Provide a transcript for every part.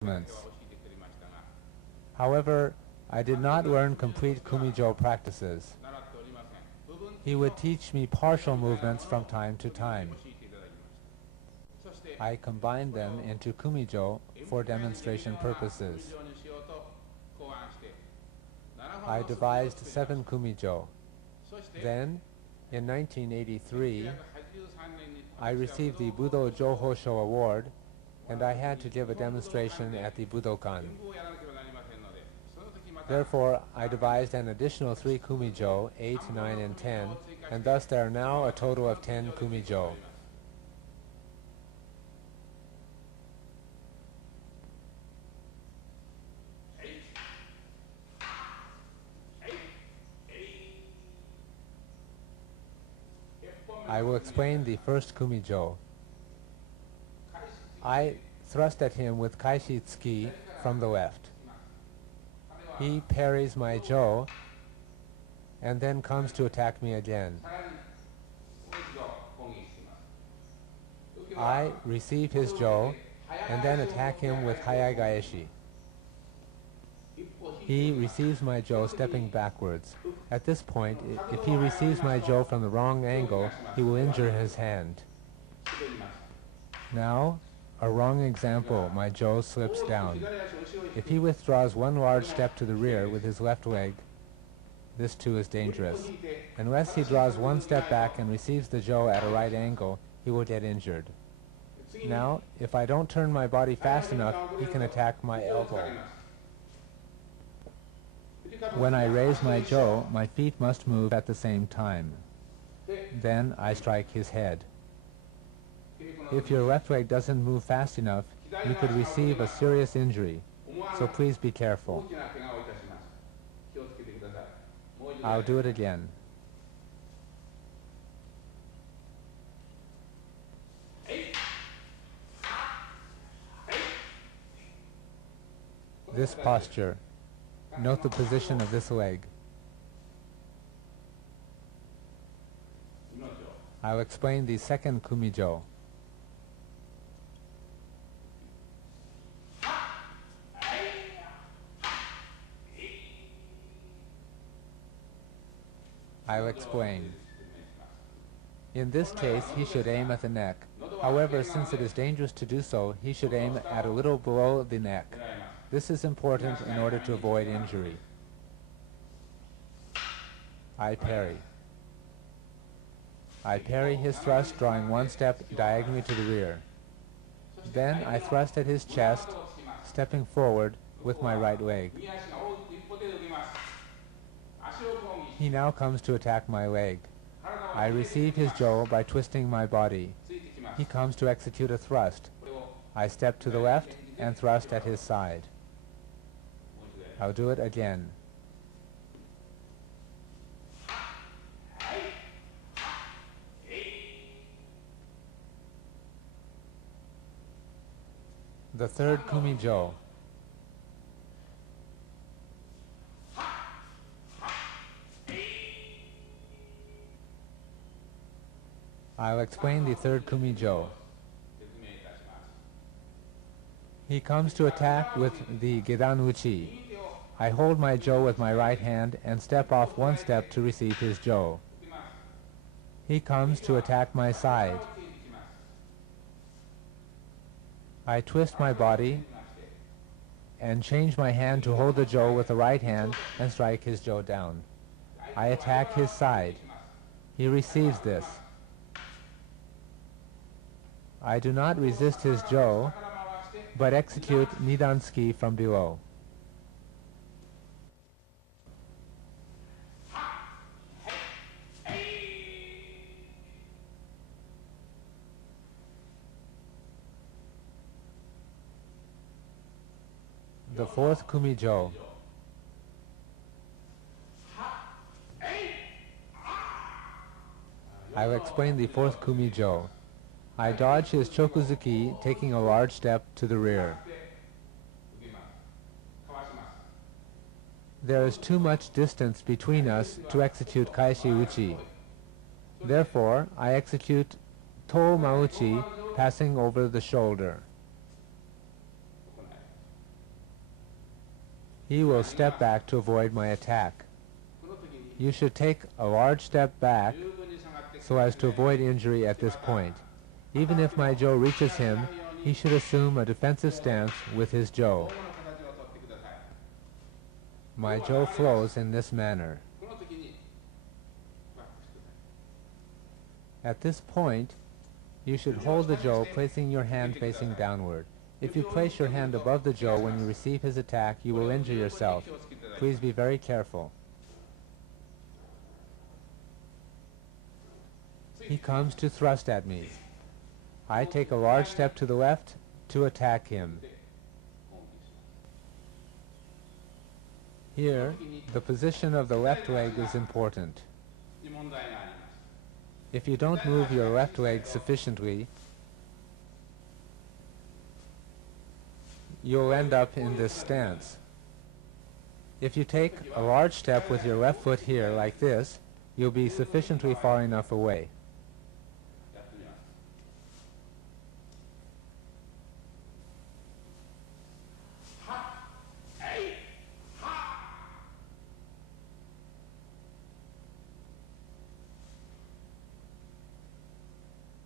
movements. However, I did not learn complete Kumijo practices. He would teach me partial movements from time to time. I combined them into Kumijo for demonstration purposes. I devised 7 Kumijo. Then, in 1983, I received the Budo Johosho Award, and I had to give a demonstration at the Budokan. Therefore, I devised an additional 3 Kumijo, 8, 9, and 10, and thus there are now a total of 10 Kumijo. I will explain the first Kumijo. I thrust at him with Kaishi Tsuki from the left. He parries my jo and then comes to attack me again. I receive his jo and then attack him with Hayai Gaeshi. He receives my jo stepping backwards. At this point, if he receives my jo from the wrong angle, he will injure his hand. Now, a wrong example, my jo slips down. If he withdraws one large step to the rear with his left leg, this too is dangerous. Unless he draws one step back and receives the jo at a right angle, he will get injured. Now, if I don't turn my body fast enough, he can attack my elbow. When I raise my jo, my feet must move at the same time. Then I strike his head. If your left leg doesn't move fast enough, you could receive a serious injury, so please be careful. I'll do it again. This posture. Note the position of this leg. I'll explain the second Kumijo. I'll explain. In this case, he should aim at the neck. However, since it is dangerous to do so, he should aim at a little below the neck. This is important in order to avoid injury. I parry. I parry his thrust, drawing one step diagonally to the rear. Then I thrust at his chest, stepping forward with my right leg. He now comes to attack my leg. I receive his jo by twisting my body. He comes to execute a thrust. I step to the left and thrust at his side. I'll do it again. The third Kumijo. I'll explain the third Kumijo. He comes to attack with the Gedan Uchi. I hold my jo with my right hand and step off one step to receive his jo. He comes to attack my side. I twist my body and change my hand to hold the jo with the right hand and strike his jo down. I attack his side. He receives this. I do not resist his jo, but execute Nidansuki from below. The fourth Kumijo. I will explain the fourth Kumijo. I dodge his chokuzuki, taking a large step to the rear. There is too much distance between us to execute Kaishi Uchi. Therefore, I execute To Mauchi, passing over the shoulder. he will step back to avoid my attack. You should take a large step back so as to avoid injury at this point. Even if my jo reaches him, he should assume a defensive stance with his jo. My jo flows in this manner. At this point, you should hold the jo, placing your hand facing downward. If you place your hand above the jo when you receive his attack, you will injure yourself. Please be very careful. He comes to thrust at me. I take a large step to the left to attack him. Here, the position of the left leg is important. If you don't move your left leg sufficiently, you'll end up in this stance. If you take a large step with your left foot here like this, you'll be sufficiently far enough away.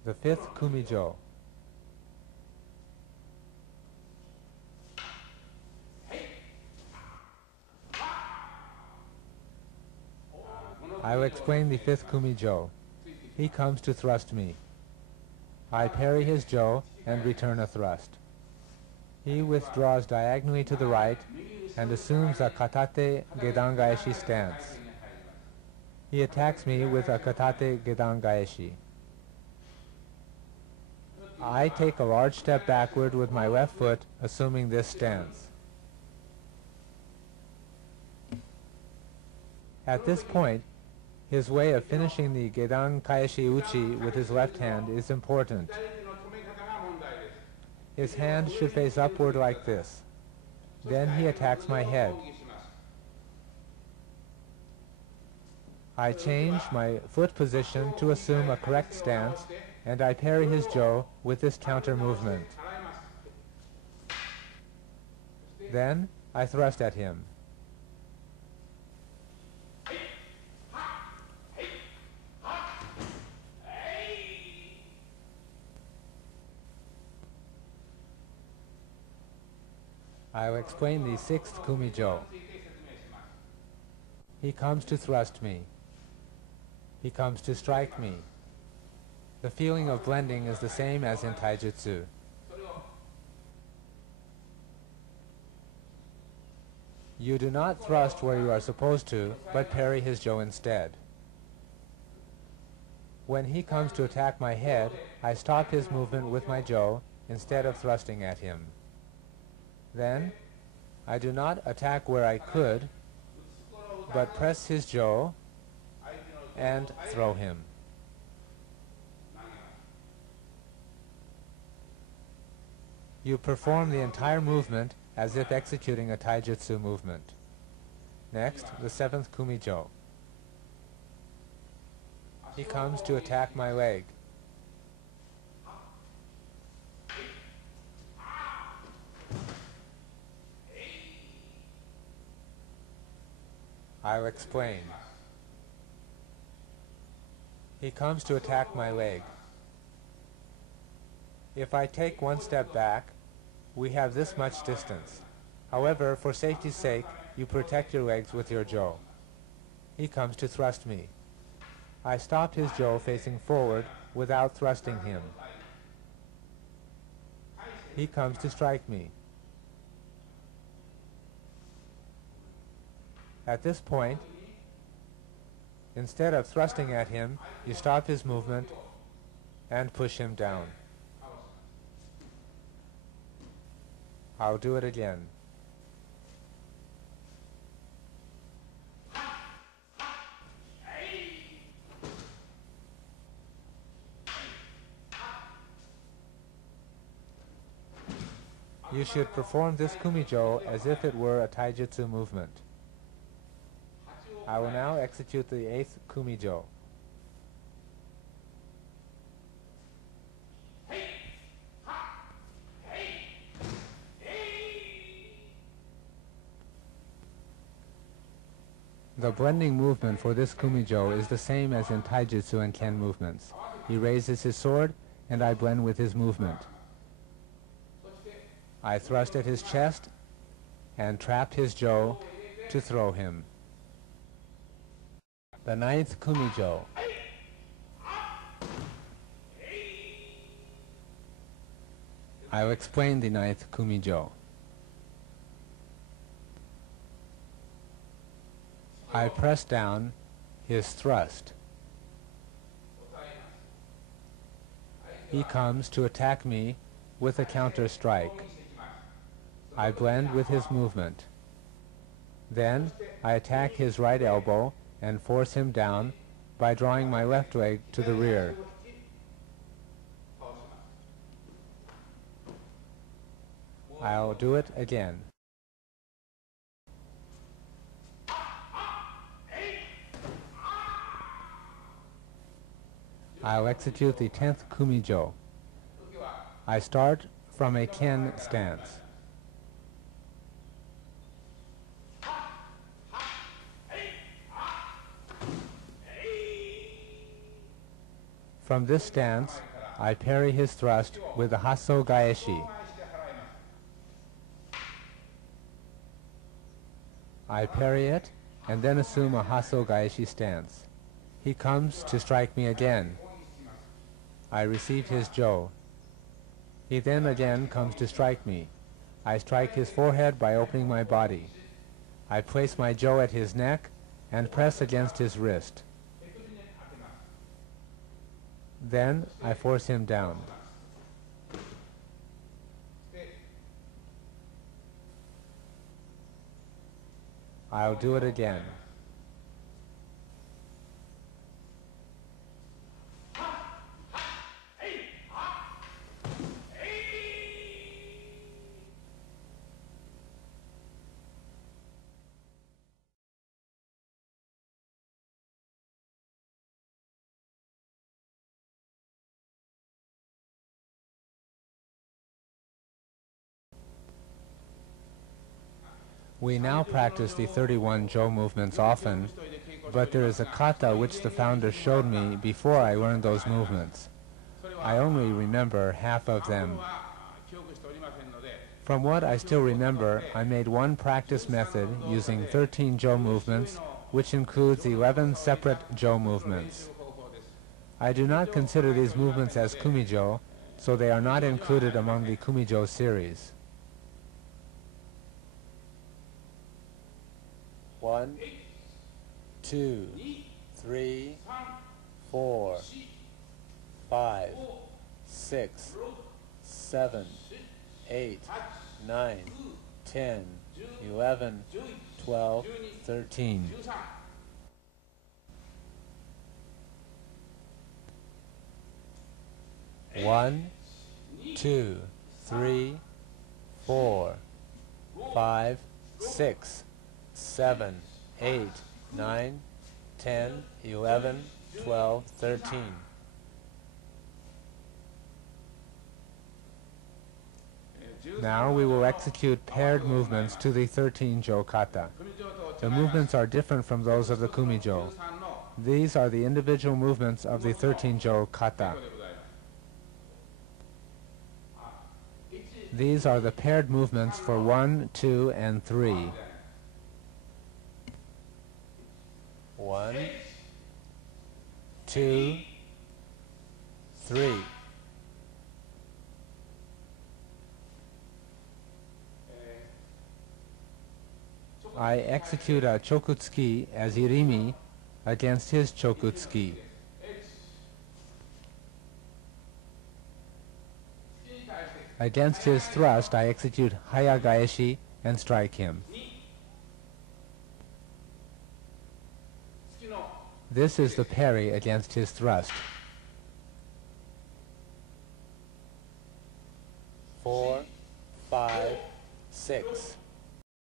The fifth kumijo. I will explain the fifth kumijo. He comes to thrust me. I parry his jo and return a thrust. He withdraws diagonally to the right and assumes a katate gedangaeshi stance. He attacks me with a katate gedangaeshi. I take a large step backward with my left foot, assuming this stance. At this point, his way of finishing the gedan kaeshi uchi with his left hand is important. His hand should face upward like this. Then he attacks my head. I change my foot position to assume a correct stance, and I parry his jo with this counter movement. Then I thrust at him. I will explain the sixth kumijo. He comes to thrust me. He comes to strike me. The feeling of blending is the same as in taijutsu. You do not thrust where you are supposed to, but parry his jo instead. When he comes to attack my head, I stop his movement with my jo instead of thrusting at him. Then, I do not attack where I could, but press his jo and throw him. You perform the entire movement as if executing a taijutsu movement. Next, the seventh kumijo. He comes to attack my leg. I'll explain. He comes to attack my leg. If I take one step back, we have this much distance. However, for safety's sake, you protect your legs with your jo. He comes to thrust me. I stop his jo facing forward without thrusting him. He comes to strike me. At this point, instead of thrusting at him, you stop his movement and push him down. I'll do it again. You should perform this kumijo as if it were a taijutsu movement. I will now execute the eighth kumijo. The blending movement for this kumijo is the same as in taijutsu and ken movements. He raises his sword, and I blend with his movement. I thrust at his chest and trap his jo to throw him. The ninth kumijo. I'll explain the ninth kumijo. I press down his thrust. He comes to attack me with a counter strike. I blend with his movement. Then I attack his right elbow and force him down by drawing my left leg to the rear. I'll do it again. I'll execute the 10th kumijo. I start from a ken stance. From this stance, I parry his thrust with the hasso gaeshi. I parry it and then assume a hasso gaeshi stance. He comes to strike me again. I receive his jo. He then again comes to strike me. I strike his forehead by opening my body. I place my jo at his neck and press against his wrist. Then I force him down. I'll do it again. We now practice the 31 jo movements often, but there is a kata which the founder showed me before I learned those movements. I only remember half of them. From what I still remember, I made one practice method using 13 jo movements, which includes 11 separate jo movements. I do not consider these movements as kumijo, so they are not included among the kumijo series. 1, 2, 3, 4, 5, 6, 7, 8, 9, 10, 11, 12, 13. One, 2, 3, 4, 5, 6, 7, 8, 9, 10, 11, 12, 13. Now we will execute paired movements to the 13 jo kata. The movements are different from those of the kumijo. These are the individual movements of the 13 jo kata. These are the paired movements for 1, 2, and 3. 1, 2, 3. I execute a chokutsuki as irimi against his chokutsuki. Against his thrust, I execute hayagaeshi and strike him. This is the parry against his thrust.